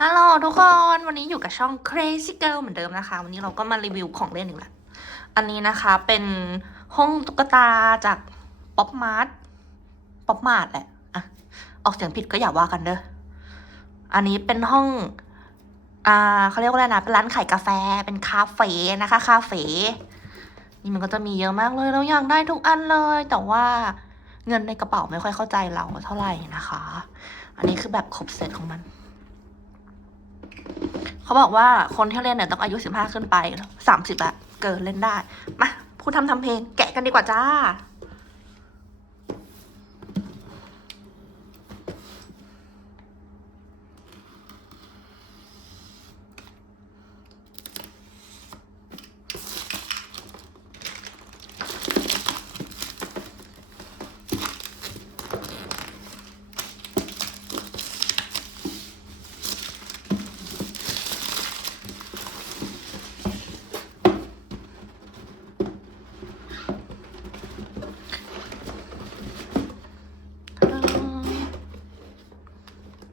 ฮัลโหลทุกคนวันนี้อยู่กับช่อง Crazy Girl เหมือนเดิมนะคะ วันนี้เราก็มารีวิวของเล่นอีกแล้วอันนี้นะคะเป็นห้องตุ๊กตาจากป๊อปมาร์ทป๊อปมาร์ทแหละอะออกเสียงผิดก็อย่าว่ากันเด้ออันนี้เป็นห้องอ่าเขาเรียกว่าอะไรนะเป็นร้านขายกาแฟเป็นคาเฟ่นะคะคาเฟ่นี่มันก็จะมีเยอะมากเลยเราอยากได้ทุกอันเลย แต่ว่าเงินในกระเป๋าไม่ค่อยเข้าใจเราเท่าไหร่นะคะ อันนี้คือแบบครบเซตของมัน เขาบอกว่าคนที่เล่นเนี่ยต้องอายุสิบห้าขึ้นไปสามสิบอะเกินเล่นได้ มาพูดทำทำเพลงแกะกันดีกว่าจ้า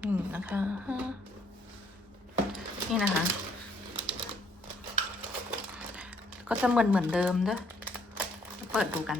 นี่นะคะ นี่นะคะ ก็จะเหมือนเหมือนเดิมเด้อเปิดดูกัน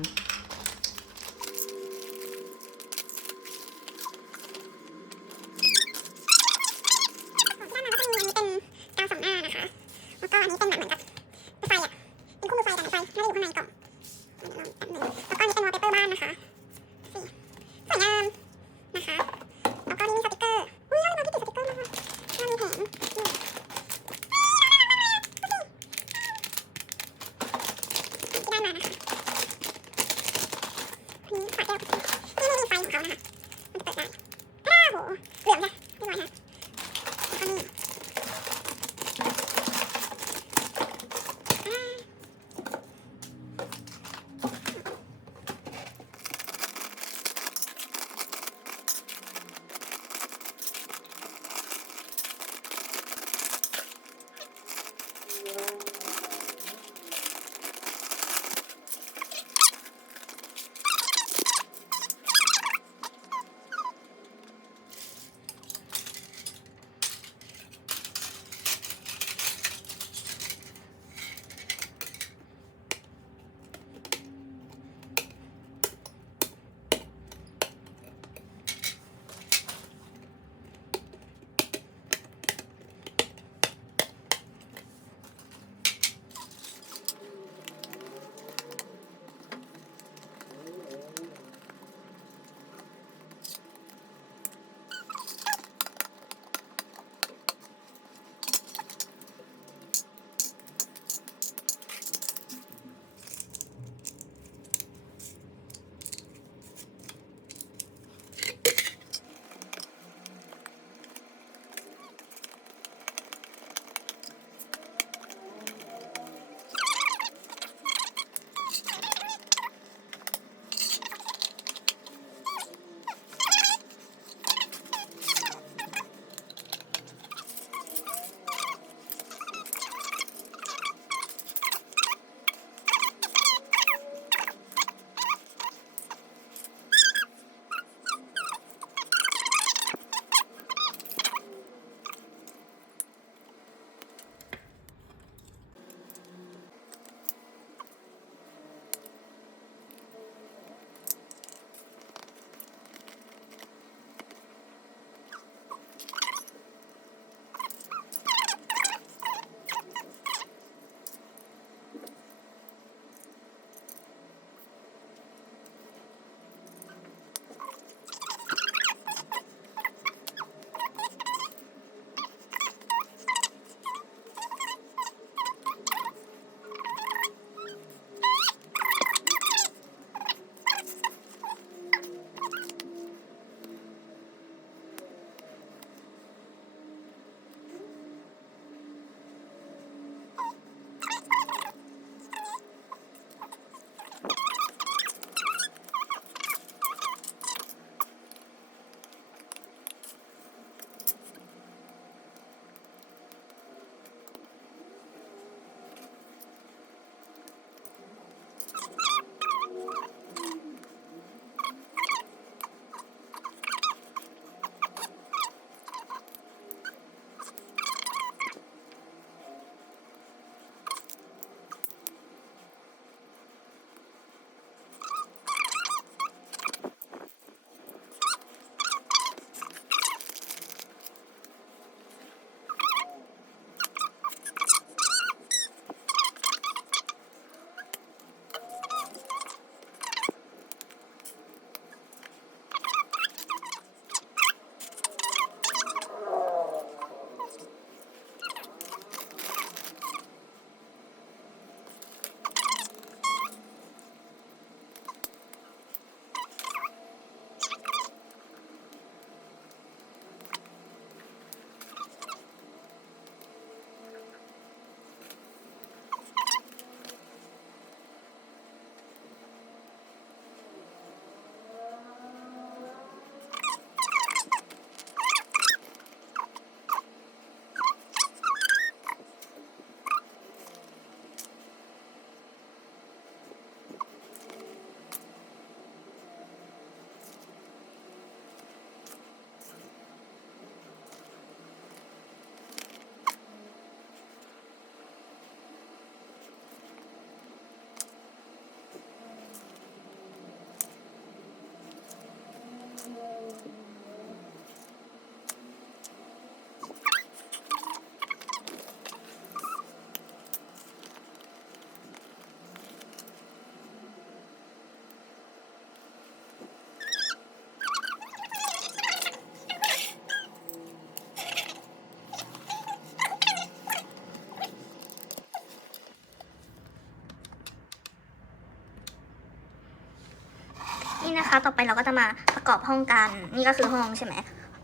นะคะ ต่อไปเราก็จะมาประกอบห้องกัน นี่ก็คือห้องใช่ไหม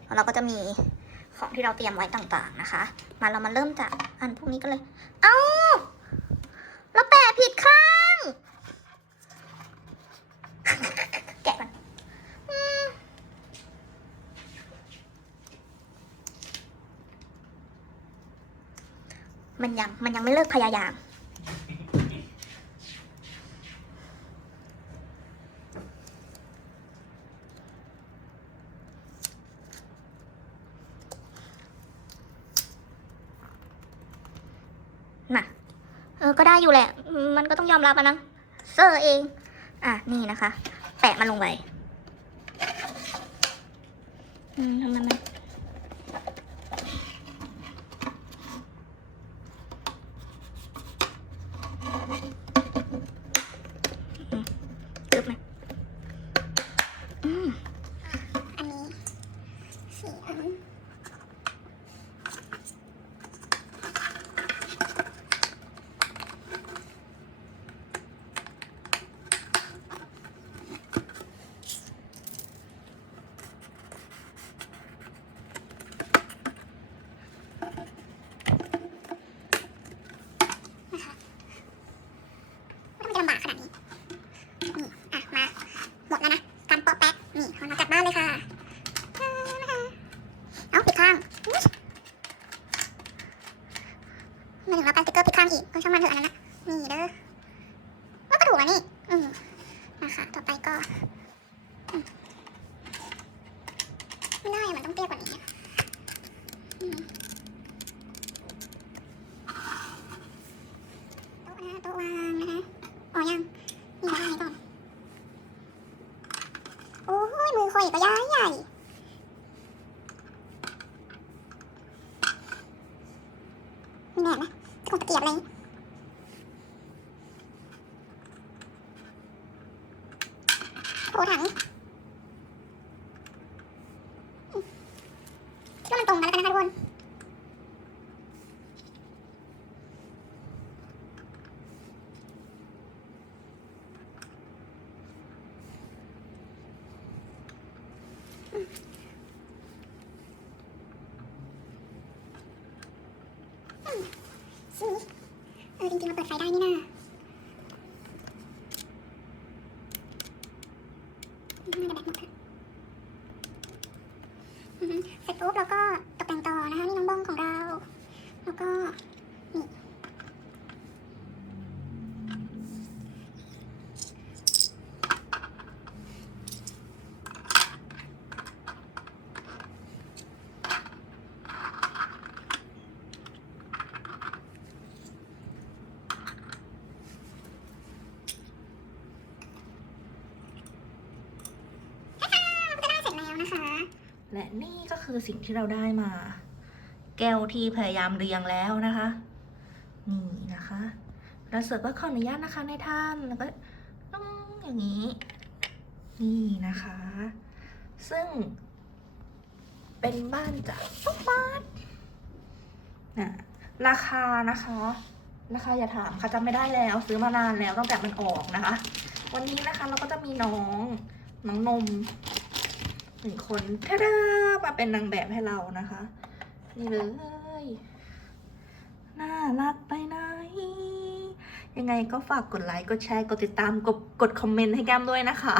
แล้วเราก็จะมีของที่เราเตรียมไว้ต่างๆนะคะ มาเรามาเริ่มจากอันพวกนี้กันเลย เอ้าเราแปะผิดข้าง แกะมันมันยังมันยังไม่เลิกพยายาม น่ะ เออก็ได้อยู่แหละ มันก็ต้องยอมรับนะเซอร์เอง อะนี่นะคะ แปะมันลงไปอืมทำไมมันอืมตึ๊บไหมอืม อันนี้สี่อัน มันจะลำบากขนาดนี้ นี่ อะ มา หมดแล้วนะการปอกแป๊ก นี่เอามากลับบ้านเลยค่ะเอาปิดข้างอุ๊ยไม่ถึงเราแปะสติ๊กเกอร์ปิดข้างอีกก็ช่างมันเถอะอันนั้นนะนี่เด้อว่าก็ถูกแล้วนี่ อืมนะคะ ต่อไปก็อืมไม่ได้อะมันต้องเตี้ยกว่านี้อะอืมโต๊ะนะโต๊ะวางนะคะอ๋อยัง นี่นะคะอันนี้ก่อน โอ้ยมือข่อยก็ย้ายใหญ่ มีแหนบนะจะคงตะเกียบอะไรอย่างงี้ โอ้ถังอืมคิดว่ามันตรงกันแล้วกันนะคะทุกคนเออจริงๆมันเปิดไฟได้นี่นะน่าจะแบตหมดละอือฮึเสร็จปุ๊บแล้วก็ตกแต่งต่อนะคะนี่น้องบ้องของเรา แล้วก็นี่มันก็ได้เสร็จแล้วนะคะ และนี่ก็คือสิ่งที่เราได้มา แก้วที่พยายามเรียงแล้วนะคะ นี่นะคะแล้วเสิร์ฟก็ขออนุญาตนะคะในท่านแล้วก็ต้องอย่างนี้ นี่นะคะ ซึ่ง เป็นบ้านจากซุปมาร์ทนะราคานะคะราคาอย่าถามค่ะจำไม่ได้แล้ว ซื้อมานานแล้วตั้งแต่มันออกนะคะ วันนี้นะคะเราก็จะมีน้องน้องนม นึ่งคนท่าดามาเป็นนางแบบให้เรานะคะ นี่เลยน่ารักไปไหนยังไงก็ฝากกดไลค์กดแชร์กดติดตามกดกดคอมเมนต์ให้แก้มด้วยนะคะ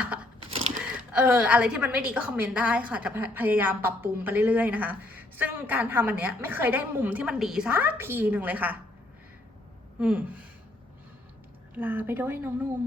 เอออะไรที่มันไม่ดีก็คอมเมนต์ได้ค่ะ จะพยพยายามปรับปรุงไปเรื่อยๆนะคะ ซึ่งการทำอันเนี้ย ไม่เคยได้มุมที่มันดีสักทีหนึ่งเลยค่ะ อืม ลาไปด้วยน้องนุ่ม